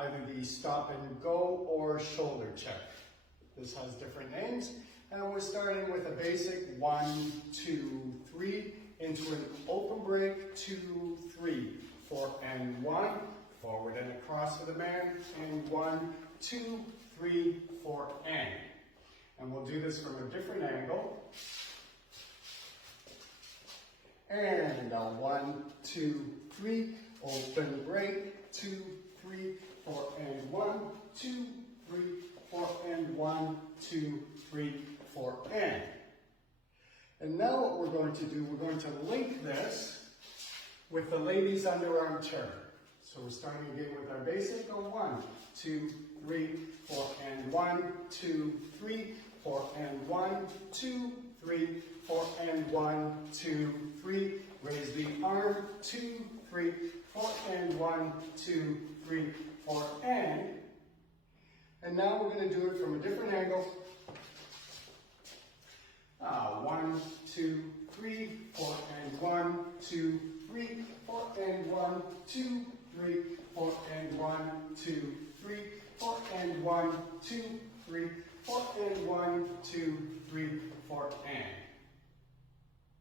either the stop and go or shoulder check. This has different names. And we're starting with a basic 1, 2, 3 into an open break, 2, 3, 4 and 1, forward and across for the man, and 1, 2, 3, 4 and. And we'll do this from a different angle. And 1, 2, 3, open break, 2, 3, 4 and 1, 2, 3, 4 and 1, 2, 3, 4 and. And now what we're going to do, we're going to link this with the ladies' underarm turn. So we're starting again with our basic of 1, 2, 3, 4 and 1, 2, 3, 4 and 1, 2, 3, 4 and 1, 2, 3. Raise the arm, 2, 3, 4 and 1, 2, 3, 4 and. And now we're going to do it from a different angle. 1, 2, 3, 4 and 1, 2, 3, 4 and 1, 2, 3, 4 and 1, 2, 3, 4 and 1, 2, 3, 4 and 1, 2, 3, 4 and.